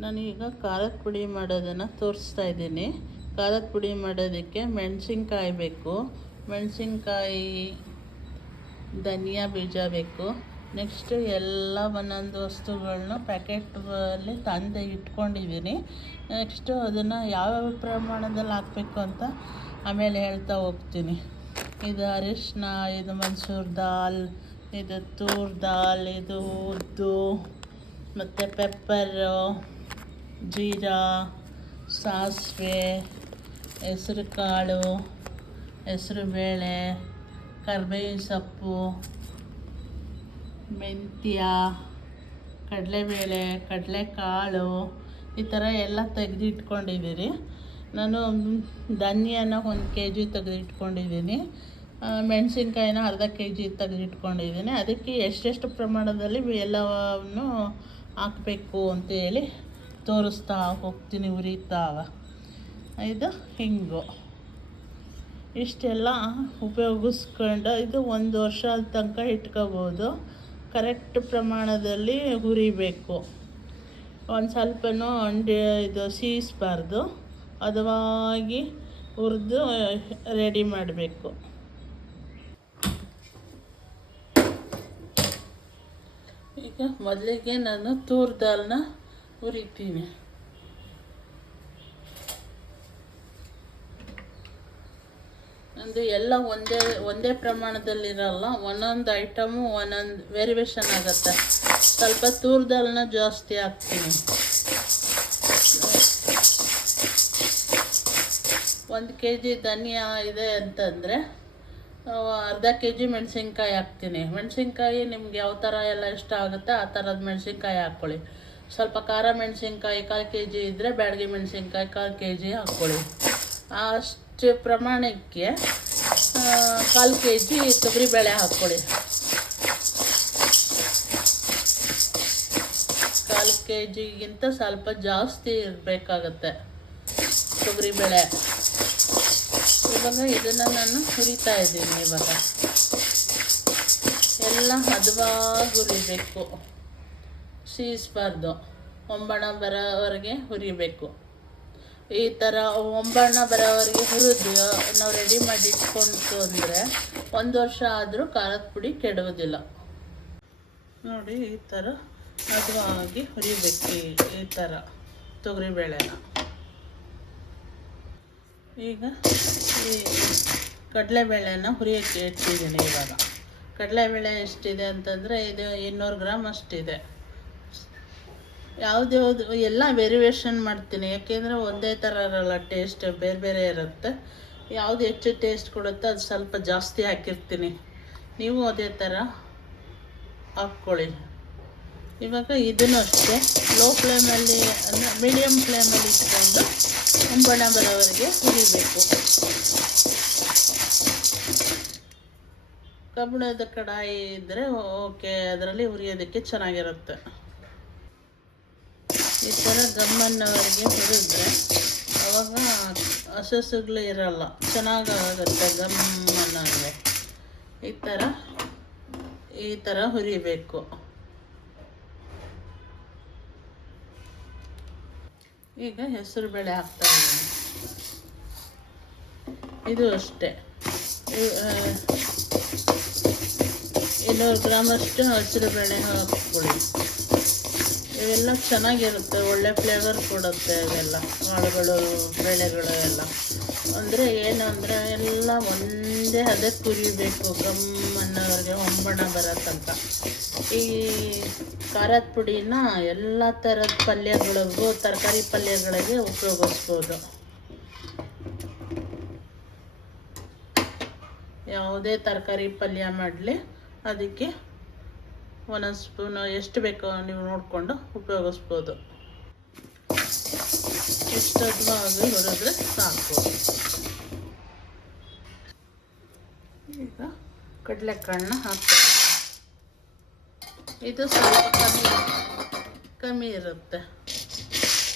ನಾನೀಗ ಖಾರದ ಪುಡಿ ಮಾಡೋದನ್ನು ತೋರಿಸ್ತಾ ಇದ್ದೀನಿ. ಖಾರದ ಪುಡಿ ಮಾಡೋದಕ್ಕೆ ಮೆಣಸಿನ್ಕಾಯಿ ಬೇಕು, ಮೆಣಸಿನ್ಕಾಯಿ, ಧನಿಯಾ ಬೀಜ ಬೇಕು. ನೆಕ್ಸ್ಟು ಎಲ್ಲ ಒಂದೊಂದು ವಸ್ತುಗಳನ್ನ ಪ್ಯಾಕೆಟಲ್ಲಿ ತಂದು ಇಟ್ಕೊಂಡಿದ್ದೀನಿ. ನೆಕ್ಸ್ಟು ಅದನ್ನು ಯಾವ್ಯಾವ ಪ್ರಮಾಣದಲ್ಲಿ ಹಾಕಬೇಕು ಅಂತ ಆಮೇಲೆ ಹೇಳ್ತಾ ಹೋಗ್ತೀನಿ. ಇದು ಅರಿಶಿನ, ಇದು ಮನ್ಸೂರ್ ದಾಲ್, ಇದು ತೂರ್ ದಾಲ್, ಇದು ಉದ್ದು, ಮತ್ತು ಪೆಪ್ಪರು, ಜೀರಾ, ಸಾಸಿವೆ, ಹೆಸರು ಕಾಳು, ಹೆಸರುಬೇಳೆ, ಕರಿಬೇವಿನ ಸೊಪ್ಪು, ಮೆಂತ್ಯ, ಕಡಲೆಬೇಳೆ, ಕಡಲೆಕಾಳು, ಈ ಥರ ಎಲ್ಲ ತೆಗೆದು ಇಟ್ಕೊಂಡಿದ್ದೀನಿ. ನಾನು ಧನಿಯಾನ 1 kg ತೆಗೆದು ಇಟ್ಕೊಂಡಿದ್ದೀನಿ, ಮೆಣಸಿನ್ಕಾಯಿನ ಅರ್ಧ kg ತೆಗೆದು ಇಟ್ಕೊಂಡಿದ್ದೀನಿ. ಅದಕ್ಕೆ ಎಷ್ಟೆಷ್ಟು ಪ್ರಮಾಣದಲ್ಲಿ ಎಲ್ಲವನ್ನು ಹಾಕಬೇಕು ಅಂತೇಳಿ ತೋರಿಸ್ತಾ ಹೋಗ್ತೀನಿ ಉರಿತಾವ. ಇದು ಹಿಂಗು ಇಷ್ಟೆಲ್ಲ ಉಪಯೋಗಿಸ್ಕೊಂಡು ಇದು 1 ವರ್ಷ ತನಕ ಇಟ್ಕೋಬೋದು. ಕರೆಕ್ಟ್ ಪ್ರಮಾಣದಲ್ಲಿ ಹುರಿಬೇಕು. ಒಂದು ಸ್ವಲ್ಪನೂ ಇದು ಸೀಸ್ಬಾರ್ದು, ಹದವಾಗಿ ಹುರಿದು ರೆಡಿ ಮಾಡಬೇಕು. ಈಗ ಮೊದಲಿಗೆ ನಾನು ತೂರ್ ದಾಲ್ನ ಹುರಿತೀನಿ. ಅಂದರೆ ಎಲ್ಲ ಒಂದೇ ಪ್ರಮಾಣದಲ್ಲಿರಲ್ಲ, ಒಂದೊಂದು ಐಟಮು ಒಂದೊಂದು ವೇರಿಯೇಷನ್ ಆಗುತ್ತೆ. ಸ್ವಲ್ಪ ತೂರ್ ದಾಲ್ನ ಜಾಸ್ತಿ ಹಾಕ್ತೀನಿ. 1 kg ಧನಿಯಾ ಇದೆ ಅಂತಂದರೆ ಅರ್ಧ kg ಮೆಣಸಿನ್ಕಾಯಿ ಹಾಕ್ತೀನಿ. ಮೆಣಸಿನ್ಕಾಯಿ ನಿಮ್ಗೆ ಯಾವ ಥರ ಎಲ್ಲ ಇಷ್ಟ ಆಗುತ್ತೆ ಆ ಥರದ ಮೆಣಸಿನ್ಕಾಯಿ ಹಾಕ್ಕೊಳ್ಳಿ. ಸ್ವಲ್ಪ ಖಾರ ಮೆಣಸಿನ್ಕಾಯಿ 1/4 kg ಇದ್ದರೆ ಬ್ಯಾಡಗಿ ಮೆಣಸಿನ್ಕಾಯಿ 1/4 kg ಹಾಕ್ಕೊಳ್ಳಿ. ಅಷ್ಟು ಪ್ರಮಾಣಕ್ಕೆ 1/4 kg ತೊಗರಿಬೇಳೆ ಹಾಕ್ಕೊಳ್ಳಿ. 1/4 kgಗಿಂತ ಸ್ವಲ್ಪ ಜಾಸ್ತಿ ಇರಬೇಕಾಗತ್ತೆ ತೊಗರಿಬೇಳೆ. ಇವಾಗ ಇದನ್ನು ನಾನು ಹುರಿತಾ ಇದ್ದೀನಿ. ಇವಾಗ ಎಲ್ಲ ಹದವಾಗಿ ಹುರಿಬೇಕು, ಸೀಸ್ಬಾರ್ದು. ಹೊಂಬಣ ಬರೋವರೆಗೆ ಹುರಿಬೇಕು. ಈ ಥರ ಹೊಂಬಣ್ಣ ಬರೋವರೆಗೆ ಹುರಿದು ನಾವು ರೆಡಿ ಮಾಡಿ ಇಟ್ಕೊಂಡು ಅಂದರೆ 1 ವರ್ಷ ಆದರೂ ಖಾರದ ಪುಡಿ ಕೆಡುವುದಿಲ್ಲ. ನೋಡಿ, ಈ ಥರ ಹದವಾಗಿ ಹುರಿಬೇಕು. ಈ ಥರ ತೊಗರಿಬೇಳೆನ. ಈಗ ಈ ಕಡಲೆಬೇಳೆನ ಹುರಿಯೋಕ್ಕೆ ಇಟ್ಟಿದ್ದೀನಿ. ಇವಾಗ ಕಡಲೆಬೇಳೆ ಎಷ್ಟಿದೆ ಅಂತಂದರೆ ಇದು 200 ಗ್ರಾಮ್ ಅಷ್ಟಿದೆ. ಯಾವುದು ಎಲ್ಲ ವೇರಿಯೇಷನ್ ಮಾಡ್ತೀನಿ, ಯಾಕೆಂದರೆ ಒಂದೇ ಥರ ಇರಲ್ಲ, ಟೇಸ್ಟ್ ಬೇರೆ ಬೇರೆ ಇರುತ್ತೆ. ಯಾವುದು ಹೆಚ್ಚು ಟೇಸ್ಟ್ ಕೊಡುತ್ತೆ ಅದು ಸ್ವಲ್ಪ ಜಾಸ್ತಿ ಹಾಕಿರ್ತೀನಿ. ನೀವು ಅದೇ ಥರ ಹಾಕ್ಕೊಳ್ಳಿ. ಇವಾಗ ಇದನ್ನು ಅಷ್ಟೇ ಲೋ ಫ್ಲೇಮಲ್ಲಿ ಅಂದರೆ ಮೀಡಿಯಮ್ ಫ್ಲೇಮಲ್ಲಿ ಇಟ್ಕೊಂಡು ಹೊಂಬಣ ಬರೋವರೆಗೆ ಹುರಿಬೇಕು. ಕಬ್ಬಿಣದ ಕಡಾಯಿ ಇದ್ದರೆ ಓಕೆ, ಅದರಲ್ಲಿ ಹುರಿಯೋದಕ್ಕೆ ಚೆನ್ನಾಗಿರುತ್ತೆ. ಈ ಥರ ಗಮ್ಮನ್ನವರೆಗೆ ಹುರಿದ್ರೆ ಅವಾಗ ಹಸುಸುಗಳು ಇರಲ್ಲ, ಚೆನ್ನಾಗಾಗುತ್ತೆ ಗಮ್ಮನ್ನಂಗೆ. ಈ ಥರ ಹುರಿಬೇಕು. ಈಗ ಹೆಸರು ಬೇಳೆ ಹಾಕ್ತಾ ಇದ್ದೀನಿ. ಇದು ಅಷ್ಟೇ 200 ಗ್ರಾಮಷ್ಟು ಹಸಿರು ಬೇಳೆ ಹಾಕ್ಕೊಳ್ಳಿ. ಇವೆಲ್ಲ ಚೆನ್ನಾಗಿರುತ್ತೆ, ಒಳ್ಳೆ ಫ್ಲೇವರ್ ಕೊಡುತ್ತೆ. ಇವೆಲ್ಲ ಕಾಳುಗಳು, ಬೇಳೆಗಳು ಎಲ್ಲ ಅಂದರೆ ಏನು ಅಂದರೆ ಎಲ್ಲ ಒಂದೇ ಹದಕ್ಕೆ ಹುರಿಬೇಕು, ಗಮ್ಮನ್ನವರೆಗೆ ಹೊಂಬಣ ಬರೋ ತನಕ. ಈ ಖಾರದ ಪುಡಿನ ಎಲ್ಲ ಥರದ ಪಲ್ಯಗಳಿಗೂ, ತರಕಾರಿ ಪಲ್ಯಗಳಿಗೆ ಉಪಯೋಗಿಸ್ಬೋದು. ಯಾವುದೇ ತರಕಾರಿ ಪಲ್ಯ ಮಾಡಲಿ ಅದಕ್ಕೆ 1 ಸ್ಪೂನು ಎಷ್ಟು ಬೇಕೋ ನೀವು ನೋಡಿಕೊಂಡು ಉಪಯೋಗಿಸ್ಬೋದು. ಎಷ್ಟು ಹದವಾಗಿ ಹುರಿದ್ರೆ ಸಾಕು. ಈಗ ಕಡಲೆಕಾಳನ್ನ ಹಾಕ್ತಾರೆ. ಇದು ಸ್ವಲ್ಪ ಕಮ್ಮಿ ಇರುತ್ತೆ,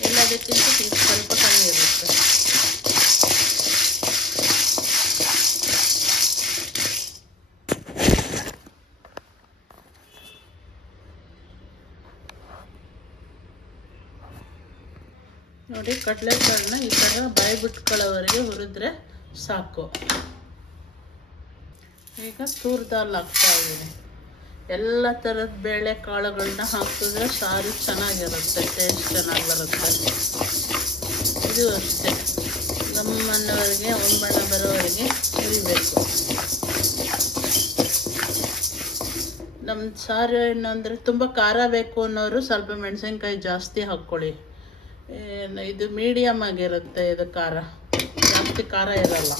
ಎಲ್ಲದಕ್ಕಿಂತ ಇದು ಸ್ವಲ್ಪ ಕಮ್ಮಿ ಇರುತ್ತೆ. ನೋಡಿ, ಕಡಲೆಕಾಳನ್ನ ಈ ಥರ ಬಾಯಿ ಬಿಟ್ಕೊಳ್ಳೋವರೆಗೆ ಹುರಿದ್ರೆ ಸಾಕು. ಈಗ ತೂರ್ ದಾಲ್ ಹಾಕ್ತಾ ಇದ್ದೀನಿ. ಎಲ್ಲ ಥರದ ಬೇಳೆ ಕಾಳುಗಳನ್ನ ಹಾಕಿದ್ರೆ ಸಾರು ಚೆನ್ನಾಗಿರುತ್ತೆ, ಟೇಸ್ಟ್ ಚೆನ್ನಾಗಿ ಬರುತ್ತೆ. ಇದು ಅಷ್ಟೇ, ಗಮ್ಮನ್ನವರೆಗೆ ಒಂಬಣ್ಣ ಬರೋವರೆಗೆ ಹುರಿಬೇಕು. ನಮ್ಮ ಸಾರು ಏನಂದರೆ ತುಂಬ ಖಾರ ಬೇಕು ಅನ್ನೋರು ಸ್ವಲ್ಪ ಮೆಣಸಿನ್ಕಾಯಿ ಜಾಸ್ತಿ ಹಾಕ್ಕೊಳ್ಳಿ. ಇದು ಮೀಡಿಯಮ್ ಆಗಿರುತ್ತೆ, ಇದು ಖಾರ ಜಾಸ್ತಿ ಖಾರ ಇರಲ್ಲ.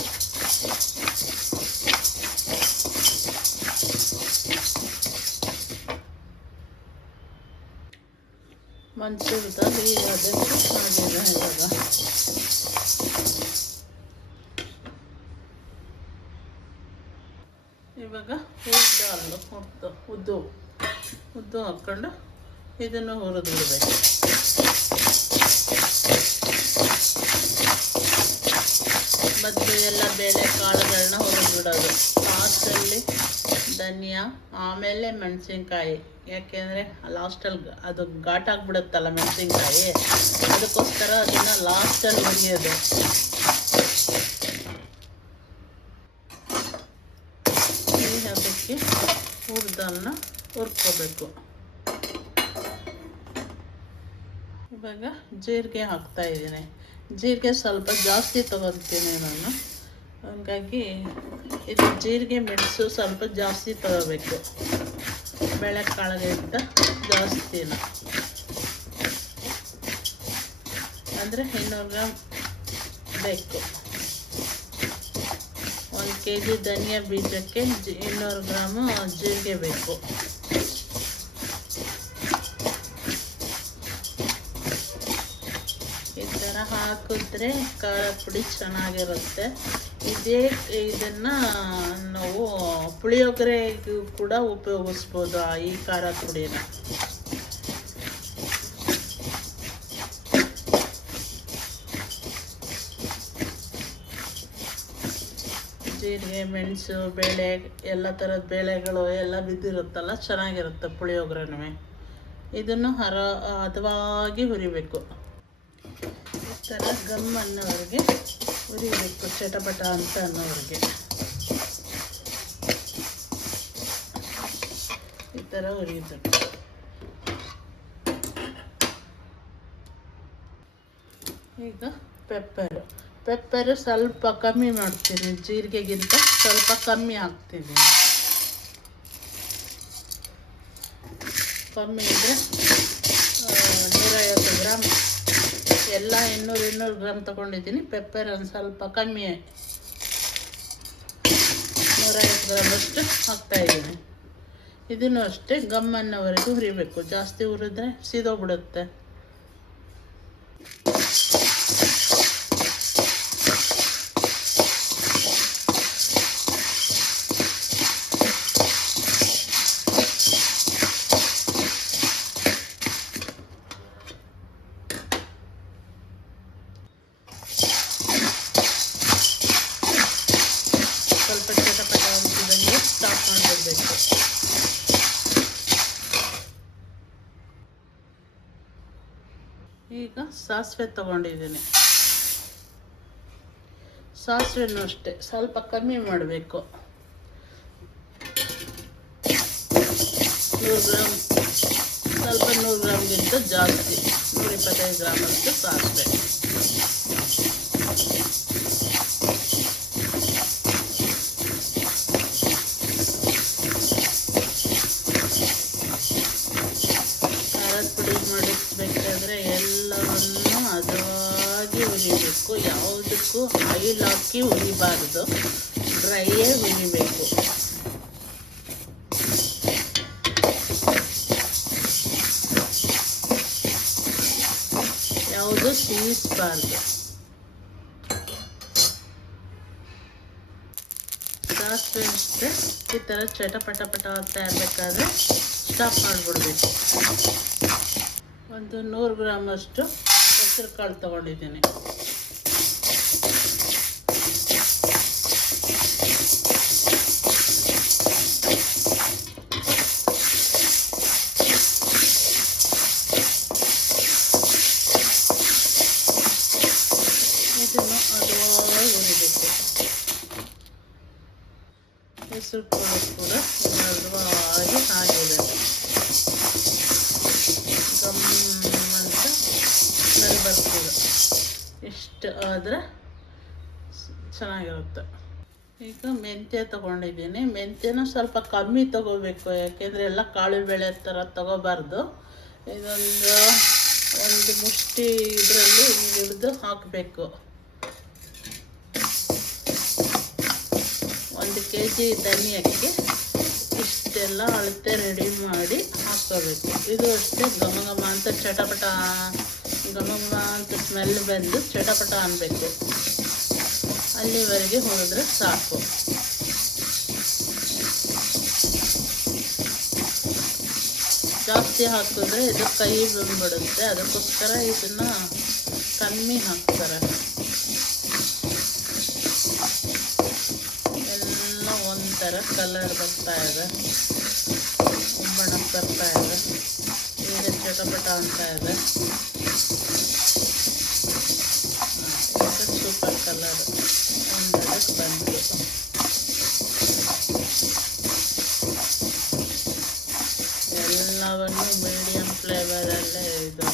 ಮನ್ಸೂರ್ ದಾಲ್ ಅದಕ್ಕೆ ಆಗಿದೆ ಇವಾಗ ಉದ್ದು ಹಾಕ್ಕೊಂಡು ಇದನ್ನು ಹುರಿದು ಬಿಡಬೇಕು. ಮೊದಲು ಎಲ್ಲ ಬೇಳೆ ಕಾಳುಗಳನ್ನ ಹುರಿದು ಬಿಡೋದು, ಲಾಸ್ಟಲ್ಲಿ ಧನಿಯಾ, ಆಮೇಲೆ ಮೆಣಸಿನ್ಕಾಯಿ. ಯಾಕೆಂದರೆ ಲಾಸ್ಟಲ್ಲಿ ಅದು ಘಾಟಾಗ್ಬಿಡುತ್ತಲ್ಲ ಮೆಣಸಿನ್ಕಾಯಿ, ಅದಕ್ಕೋಸ್ಕರ ಅದನ್ನು ಲಾಸ್ಟಲ್ಲಿ ಹುರಿಯೋದು. ಈ ಹದಕ್ಕೆ ಹುರಿದನ್ನ ಹುರ್ಕೋಬೇಕು. ಇವಾಗ ಜೀರಿಗೆ ಹಾಕ್ತಾಯಿದ್ದೀನಿ. ಜೀರಿಗೆ ಸ್ವಲ್ಪ ಜಾಸ್ತಿ ತೊಗೊತೀನಿ ನಾನು, ಹಾಗಾಗಿ ಇದು ಜೀರಿಗೆ ಮೆಣಸು ಸ್ವಲ್ಪ ಜಾಸ್ತಿ ತೊಗೋಬೇಕು, ಬೇಳೆಕಾಳಿಗಿಂತ ಜಾಸ್ತಿನ. ಅಂದರೆ 200 ಗ್ರಾಮ್ ಬೇಕು. 1 kg ಧನಿಯಾ ಬೀಜಕ್ಕೆ 200 ಗ್ರಾಮು ಜೀರಿಗೆ ಬೇಕು. ಈ ಥರ ಹಾಕಿದ್ರೆ ಖಾರ ಪುಡಿ ಚೆನ್ನಾಗಿರುತ್ತೆ. ಇದನ್ನು ನಾವು ಪುಳಿಯೋಗರೆಗೂ ಕೂಡ ಉಪಯೋಗಿಸ್ಬೋದು, ಈ ಖಾರ ಪುಡಿನ. ಜೀರಿಗೆ, ಮೆಣಸು, ಬೇಳೆ, ಎಲ್ಲ ಥರದ ಬೇಳೆಗಳು ಎಲ್ಲ ಬಿದ್ದಿರುತ್ತಲ್ಲ, ಚೆನ್ನಾಗಿರುತ್ತೆ ಪುಳಿಯೋಗರೆನೂ. ಇದನ್ನು ಹದವಾಗಿ ಹುರಿಬೇಕು. ಈ ಥರ ಗಮ್ ಅನ್ನೋರಿಗೆ ಹುರಿಬೇಕು, ಚಟಪಟ ಅಂತ ಅನ್ನೋರಿಗೆ ಈ ಥರ ಹುರಿಬೇಕು. ಈಗ ಪೆಪ್ಪರು ಸ್ವಲ್ಪ ಕಮ್ಮಿ ಮಾಡ್ತೀನಿ, ಜೀರಿಗೆಗಿಂತ ಸ್ವಲ್ಪ ಕಮ್ಮಿ ಹಾಕ್ತೀನಿ. ಕಮ್ಮಿ ಇದ್ದರೆ 150 ಗ್ರಾಮ್, ಎಲ್ಲ 200 ಗ್ರಾಮ್ ತೊಗೊಂಡಿದ್ದೀನಿ. ಪೆಪ್ಪರ್ ಒಂದು ಸ್ವಲ್ಪ ಕಮ್ಮಿ 150 ಗ್ರಾಮ್ ಅಷ್ಟು ಹಾಕ್ತಾಯಿದ್ದೀನಿ. ಇದನ್ನು ಅಷ್ಟೇ ಗಮ್ಮನ್ನವರೆಗೂ ಹುರಿಬೇಕು, ಜಾಸ್ತಿ ಹುರಿದ್ರೆ ಸೀದೋಗ್ಬಿಡುತ್ತೆ. ಸ್ವಲ್ಪ ಚಟಪಟ ಅನಿಸಿದಂಗೆ ಸ್ಟಾಪ್ ಮಾಡಿಬಿಡ್ಬೇಕು. ಈಗ ಸಾಸಿವೆ ತೊಗೊಂಡಿದ್ದೀನಿ. ಸಾಸಿವೆನೂ ಅಷ್ಟೇ ಸ್ವಲ್ಪ ಕಮ್ಮಿ ಮಾಡಬೇಕು. 100 ಗ್ರಾಮ್, ಸ್ವಲ್ಪ 100 ಗ್ರಾಮ್ಗಿಂತ ಜಾಸ್ತಿ, 125 ಗ್ರಾಮ್ ಅಷ್ಟು ಸಾಸಿವೆ. ಖಾರದ ಪುಡಿ ಮಾಡಿಸ್ಬೇಕಾದ್ರೆ ಎಲ್ಲವನ್ನು ಹದವಾಗಿ ಹುರಿಬೇಕು. ಯಾವುದಕ್ಕೂ ಆಯಿಲ್ ಹಾಕಿ ಹುರಿಬಾರ್ದು, ಡ್ರೈಯೇ ಹುರಿಬೇಕು. ಯಾವುದು ಸೀಸ್ಬಾರ್ದು. ಸಾಸಿವೆ ಅಷ್ಟೇ ಈ ಥರ ಚಟಪಟ ಆಗ್ತಾ ಇರಬೇಕಾದ್ರೆ ಸ್ಟಾಪ್ ಮಾಡಿಬಿಡ್ಬೇಕು. ಒಂದು 100 ಗ್ರಾಮ್ ಅಷ್ಟು ಹೆಸರು ಕಾಳು ತೊಗೊಂಡಿದ್ದೀನಿ. ಹೆಸರು ಕಾಳು ಕೂಡ ಹದವಾಗಿ ಆಗಿದೆ. ಗಮ್ ಅಂತ ಸ್ಮೆಲ್ ಬರ್ತಿದೆ. ಇಷ್ಟು ಆದರೆ ಚೆನ್ನಾಗಿರುತ್ತೆ. ಈಗ ಮೆಂತ್ಯ ತೊಗೊಂಡಿದ್ದೀನಿ. ಮೆಂತ್ಯನ ಸ್ವಲ್ಪ ಕಮ್ಮಿ ತೊಗೋಬೇಕು, ಯಾಕೆಂದರೆ ಎಲ್ಲ ಕಾಳು ಬೇಳೆ ಥರ ತೊಗೋಬಾರ್ದು. ಒಂದು ಮುಷ್ಟಿ ಇದರಲ್ಲಿ ಹಿಡಿದು ಹಾಕಬೇಕು. 1 kg ಧನಿಯಕ್ಕೆ ಇಷ್ಟೆಲ್ಲ ಅಳತೆ ರೆಡಿ ಮಾಡಿ ಹಾಕ್ಕೋಬೇಕು. ಇದು ಅಷ್ಟೇ ಘಮ ಘಮ ಅಂತ ಚಟಪಟ ಘಮ ಘಮ ಅಂತ ಸ್ಮೆಲ್ ಬಂದು ಚಟಪಟ ಅನ್ನಬೇಕು. ಅಲ್ಲಿವರೆಗೆ ಹೋದರೆ ಸಾಕು. ಜಾಸ್ತಿ ಹಾಕಿದ್ರೆ ಇದು ಕೈ ಬಂದ್ಬಿಡುತ್ತೆ, ಅದಕ್ಕೋಸ್ಕರ ಇದನ್ನು ಕಮ್ಮಿ ಹಾಕ್ತಾರೆ. ಎಲ್ಲ ಒಂಥರ ಕಲರ್ ಬರ್ತಾ ಇದೆ, ಬಣ್ಣಕ್ಕೆ ಬರ್ತಾ ಇದೆ, ಈಗ ಚಟಪಟ ಅಂತ ಇದೆ. ಈಗ ಸೂಪರ್ ಕಲರ್ ಒಂದಕ್ಕೆ ಬಂತು. ಎಲ್ಲವನ್ನು ಮೀಡಿಯಮ್ ಫ್ಲೇವರಲ್ಲೇ ಇದು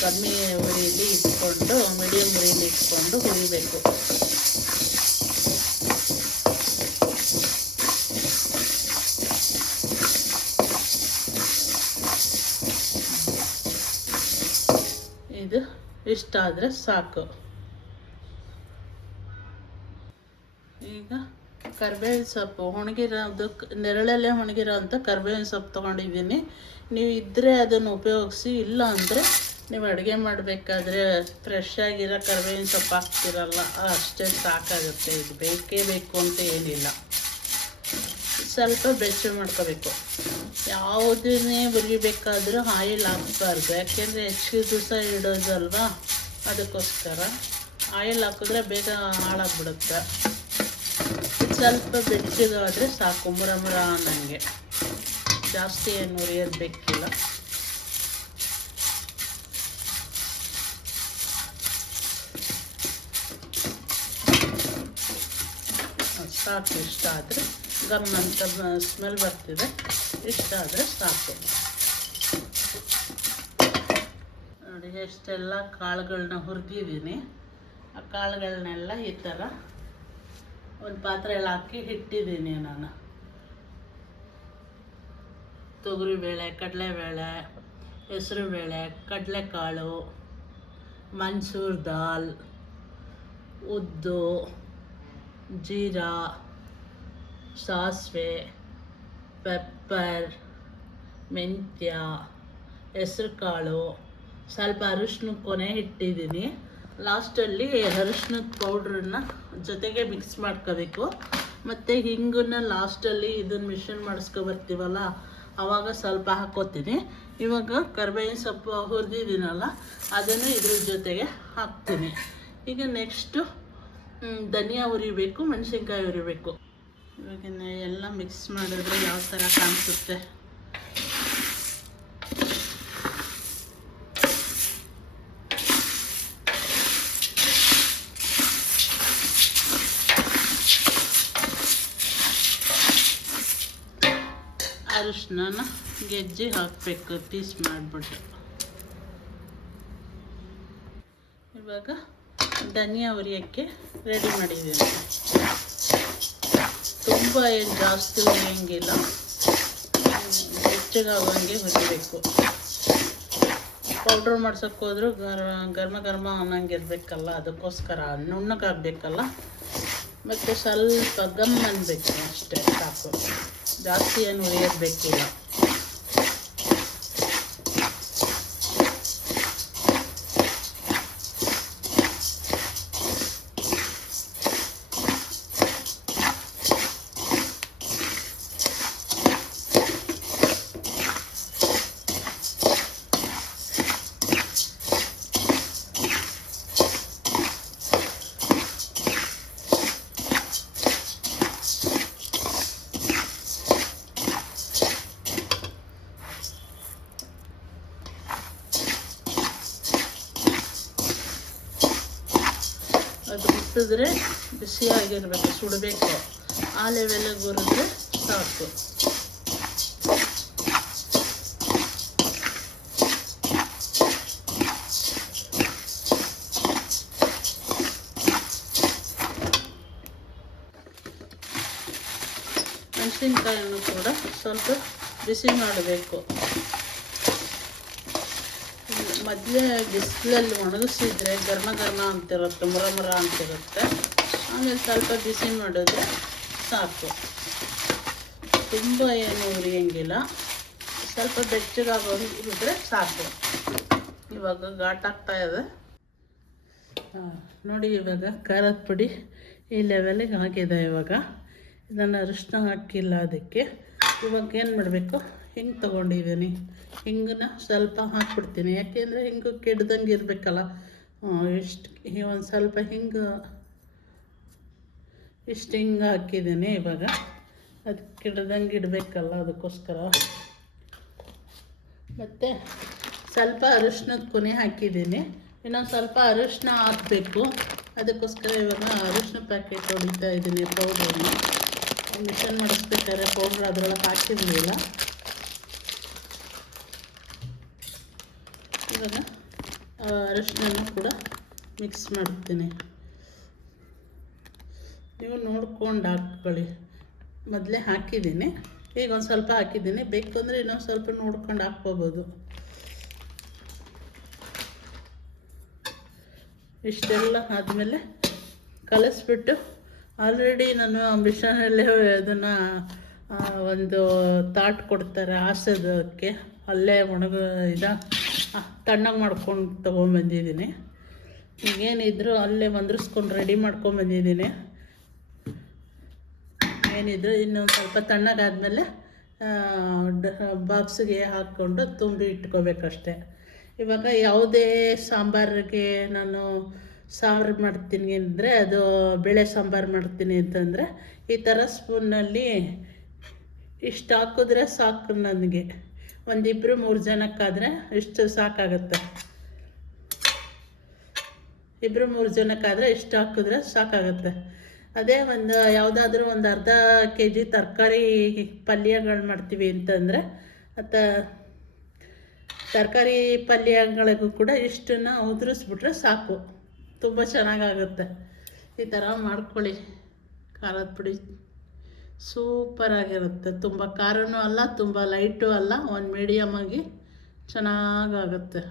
ಕಮ್ಮಿ ಉರಿಲಿ ಇಟ್ಕೊಂಡು ಮೀಡಿಯಮ್ ಉರಿಲಿ ಇಟ್ಕೊಂಡು ಹುರಿಬೇಕು. ಇದು ಇಷ್ಟಾದರೆ ಸಾಕು. ಈಗ ಕರ್ಬೇವಿನ ಸೊಪ್ಪು ಒಣಗಿರೋದಕ್ಕೆ ನೆರಳಲ್ಲೇ ಒಣಗಿರೋ ಅಂಥ ಕರ್ಬೇವಿನ ಸೊಪ್ಪು ತೊಗೊಂಡಿದ್ದೀನಿ. ನೀವು ಇದ್ದರೆ ಅದನ್ನು ಉಪಯೋಗಿಸಿ, ಇಲ್ಲ ಅಂದರೆ ನೀವು ಅಡುಗೆ ಮಾಡಬೇಕಾದ್ರೆ ಫ್ರೆಶ್ ಆಗಿರೋ ಕರ್ಬೇವಿನ ಸೊಪ್ಪು ಹಾಕ್ತಿರಲ್ಲ, ಅಷ್ಟೇ ಸಾಕಾಗುತ್ತೆ. ಇದು ಬೇಕೇ ಬೇಕು ಅಂತ ಏನಿಲ್ಲ. ಸ್ವಲ್ಪ ಬೆಚ್ಚ ಮಾಡ್ಕೋಬೇಕು. ಯಾವುದನ್ನೇ ಹುರಿಬೇಕಾದ್ರೂ ಆಯಿಲ್ ಹಾಕಬಾರ್ದು, ಯಾಕೆಂದರೆ ಹೆಚ್ಚು ದಿವಸ ಇಡೋದಲ್ವಾ, ಅದಕ್ಕೋಸ್ಕರ ಆಯಿಲ್ ಹಾಕಿದ್ರೆ ಬೇಗ ಹಾಳಾಗ್ಬಿಡುತ್ತೆ. ಸ್ವಲ್ಪ ಬೆಚ್ಚಗಾದರೆ ಸಾಕು, ಮುರ ಮುರ ಅನ್ನಂಗೆ. ಜಾಸ್ತಿ ಏನು ಹುರಿಯೋದು ಬೇಕಿಲ್ಲ. ಸಾಕು. ಇಷ್ಟ ಆದರೆ ಗಮ್ ಅಂತ ಸ್ಮೆಲ್ ಬರ್ತಿದೆ, ಇಷ್ಟ ಆದರೆ ಸಾಕು. ನೋಡಿ ಎಷ್ಟೆಲ್ಲ ಕಾಳುಗಳನ್ನ ಹುರಿದಿದ್ದೀನಿ. ಆ ಕಾಳುಗಳನ್ನೆಲ್ಲ ಈ ಥರ ಒಂದು ಪಾತ್ರೆಯಲ್ಲಿ ಹಾಕಿ ಇಟ್ಟಿದ್ದೀನಿ ನಾನು. ತೊಗರಿಬೇಳೆ, ಕಡಲೆಬೇಳೆ, ಹೆಸರುಬೇಳೆ, ಕಡಲೆಕಾಳು, ಮನ್ಸೂರ್ ದಾಲ್, ಉದ್ದು, ಜೀರಾ, ಸಾಸಿವೆ, ಪೆಪ್ಪರ್, ಮೆಂತ್ಯ, ಹೆಸರು ಕಾಳು, ಸ್ವಲ್ಪ ಅರಿಶಿನ ಕೊನೆ ಇಟ್ಟಿದ್ದೀನಿ. ಲಾಸ್ಟಲ್ಲಿ ಅರಿಶಿನದ ಪೌಡ್ರನ್ನ ಜೊತೆಗೆ ಮಿಕ್ಸ್ ಮಾಡ್ಕೋಬೇಕು. ಮತ್ತು ಹಿಂಗನ್ನ ಲಾಸ್ಟಲ್ಲಿ ಇದನ್ನು ಮಿಶ್ರಣ ಮಾಡಿಸ್ಕೊಬರ್ತೀವಲ್ಲ, ಆವಾಗ ಸ್ವಲ್ಪ ಹಾಕ್ಕೋತೀನಿ. ಇವಾಗ ಕರ್ಬೇವಿನ ಸೊಪ್ಪು ಹುರಿದಿದ್ದೀನಲ್ಲ, ಅದನ್ನು ಇದ್ರ ಜೊತೆಗೆ ಹಾಕ್ತೀನಿ. ಈಗ ನೆಕ್ಸ್ಟು ಧನಿಯಾ ಹುರಿಬೇಕು, ಮೆಣಸಿನ್ಕಾಯಿ ಹುರಿಬೇಕು. ಇವಾಗ ಎಲ್ಲ ಮಿಕ್ಸ್ ಮಾಡಿದ್ರೆ ಯಾವ ಥರ ಕಾಣಿಸುತ್ತೆ. ಅರಿಶಿನ ಗೆಜ್ಜೆ ಹಾಕಬೇಕು, ಪೀಸ್ ಮಾಡಿಬಿಟ್ಟು. ಇವಾಗ ಧನಿಯಾ ಹುರಿಯೋಕ್ಕೆ ರೆಡಿ ಮಾಡಿದ್ದೀನಿ. ತುಂಬ ಏನು ಜಾಸ್ತಿ ಹುರಿಯೋಂಗಿಲ್ಲ, ಬೆಚ್ಚಗಾಗಂಗೆ ಹುರಿಬೇಕು. ಪೌಡ್ರ್ ಮಾಡ್ಸೋಕ್ಕೆ ಹೋದ್ರೂ ಗರ್ಮ ಅನ್ನಂಗಿರ್ಬೇಕಲ್ಲ, ಅದಕ್ಕೋಸ್ಕರ ನುಣ್ಣಗಾಗಬೇಕಲ್ಲ. ಮತ್ತು ಸ್ವಲ್ಪ ಗಮ್ ಅನ್ನಬೇಕು, ಅಷ್ಟೇ ಸಾಕು. ಜಾಸ್ತಿ ಏನು ಹುರಿಯೋದು ಬೇಕಿಲ್ಲ. ಅದು ಬಿಸಿದ್ರೆ ಬಿಸಿಯಾಗಿರಬೇಕು, ಸುಡಬೇಕು. ಆ ಲೆವೆಲಿಗೆ ಹುರಿದ್ರೆ ಸಾಕು. ಮೆಣಸಿನ್ಕಾಯನ್ನು ಕೂಡ ಸ್ವಲ್ಪ ಬಿಸಿ ಮಾಡಬೇಕು. ಮೊದಲೇ ಬಿಸಿಲಲ್ಲಿ ಒಣಗಿಸಿದ್ರೆ ಗರ್ಮ ಅಂತಿರುತ್ತೆ, ಮುರ ಅಂತಿರುತ್ತೆ. ಆಮೇಲೆ ಸ್ವಲ್ಪ ಬಿಸಿ ಮಾಡಿದ್ರೆ ಸಾಕು. ತುಂಬ ಏನು ಉರಿಯಂಗಿಲ್ಲ, ಸ್ವಲ್ಪ ಬೆಚ್ಚಗಾಗೋಗಿದ್ರೆ ಸಾಕು. ಇವಾಗ ಘಾಟಾಗ್ತಾ ಇದೆ ನೋಡಿ. ಇವಾಗ ಖಾರದ ಪುಡಿ ಈ ಲೆವೆಲಿಗೆ ಆಗಿದೆ. ಇವಾಗ ಇದನ್ನು ಅರಿಶಿನ ಹಾಕಿಲ್ಲ ಅದಕ್ಕೆ. ಇವಾಗ ಏನು ಮಾಡಬೇಕು, ಹಿಂಗೆ ತೊಗೊಂಡಿದ್ದೀನಿ, ಹಿಂಗನ್ನ ಸ್ವಲ್ಪ ಹಾಕ್ಬಿಡ್ತೀನಿ. ಯಾಕೆಂದರೆ ಹಿಂಗೆ ಕೆಡ್ದಂಗೆ ಇರಬೇಕಲ್ಲ. ಇಷ್ಟು ಒಂದು ಸ್ವಲ್ಪ ಹಿಂಗೆ ಇಷ್ಟು ಹಿಂಗೆ ಹಾಕಿದ್ದೀನಿ. ಇವಾಗ ಅದು ಕೆಡ್ದಂಗೆ ಇಡಬೇಕಲ್ಲ, ಅದಕ್ಕೋಸ್ಕರ. ಮತ್ತು ಸ್ವಲ್ಪ ಅರಿಶಿನದ ಕೊನೆ ಹಾಕಿದ್ದೀನಿ. ಇನ್ನೊಂದು ಸ್ವಲ್ಪ ಅರಿಶಿನ ಹಾಕಬೇಕು. ಅದಕ್ಕೋಸ್ಕರ ಇವಾಗ ಅರಿಶಿನ ಪ್ಯಾಕೆಟ್ ಹೊಡಿತಾ ಇದ್ದೀನಿ. ಪೌಡ್ರನ್ನು ಮಿಷನ್ ಮಾಡಿಸ್ಬೇಕಾದ್ರೆ ಪೌಡ್ರ್ ಅದರೊಳಗೆ ಹಾಕಿರಲಿಲ್ಲ. ಇವಾಗ ಅರಿಶಿನ ಕೂಡ ಮಿಕ್ಸ್ ಮಾಡ್ತೀನಿ. ನೀವು ನೋಡ್ಕೊಂಡು ಹಾಕ್ಕೊಳ್ಳಿ. ಮೊದಲೇ ಹಾಕಿದ್ದೀನಿ, ಈಗ ಒಂದು ಸ್ವಲ್ಪ ಹಾಕಿದ್ದೀನಿ. ಬೇಕು ಅಂದರೆ ಇನ್ನೊಂದು ಸ್ವಲ್ಪ ನೋಡ್ಕೊಂಡು ಹಾಕ್ಕೋಬೋದು. ಇಷ್ಟೆಲ್ಲ ಆದಮೇಲೆ ಕಲಿಸ್ಬಿಟ್ಟು, ಆಲ್ರೆಡಿ ನಾನು ಮಿಷನಲ್ಲಿ ಅದನ್ನು ಒಂದು ತಾಟ್ ಕೊಡ್ತಾರೆ ಆಸೋದಕ್ಕೆ, ಅಲ್ಲೇ ತಣ್ಣಗೆ ಮಾಡ್ಕೊಂಡು ತೊಗೊಂಬಂದಿದ್ದೀನಿ. ಈಗೇನಿದ್ರು ಅಲ್ಲೇ ಒಂದ್ರಿಸ್ಕೊಂಡು ರೆಡಿ ಮಾಡ್ಕೊಂಬಂದಿದ್ದೀನಿ. ಏನಿದ್ರು ಇನ್ನೊಂದು ಸ್ವಲ್ಪ ತಣ್ಣಗಾದ್ಮೇಲೆ ಬಾಕ್ಸಿಗೆ ಹಾಕ್ಕೊಂಡು ತುಂಬಿ ಇಟ್ಕೋಬೇಕಷ್ಟೆ. ಇವಾಗ ಯಾವುದೇ ಸಾಂಬಾರಿಗೆ ನಾನು ಸಾಂಬಾರು ಮಾಡ್ತೀನಿ ಅಂದರೆ, ಅದು ಬೇಳೆ ಸಾಂಬಾರು ಮಾಡ್ತೀನಿ ಅಂತಂದರೆ ಈ ಥರ ಸ್ಪೂನಲ್ಲಿ ಇಷ್ಟು ಹಾಕಿದ್ರೆ ಸಾಕು. ನನಗೆ 1-2-3 ಜನಕ್ಕಾದರೆ ಇಷ್ಟು ಸಾಕಾಗುತ್ತೆ. 2-3 ಜನಕ್ಕಾದರೆ ಇಷ್ಟು ಹಾಕಿದ್ರೆ ಸಾಕಾಗುತ್ತೆ. ಅದೇ ಒಂದು ಯಾವುದಾದ್ರೂ ಒಂದು ಅರ್ಧ kg ತರಕಾರಿ ಪಲ್ಯಗಳು ಮಾಡ್ತೀವಿ ಅಂತಂದರೆ, ತರಕಾರಿ ಪಲ್ಯಗಳಿಗೂ ಕೂಡ ಇಷ್ಟನ್ನು ಉದುರಿಸ್ಬಿಟ್ರೆ ಸಾಕು, ತುಂಬ ಚೆನ್ನಾಗಾಗುತ್ತೆ. ಈ ಥರ ಮಾಡ್ಕೊಳ್ಳಿ. ಖಾರದ ಪುಡಿ ಸೂಪರಾಗಿರುತ್ತೆ. ತುಂಬ ಖಾರನೂ ಅಲ್ಲ, ತುಂಬ ಲೈಟು ಅಲ್ಲ, ಒಂದು ಮೀಡಿಯಮ್ ಆಗಿ ಚೆನ್ನಾಗಾಗುತ್ತೆ.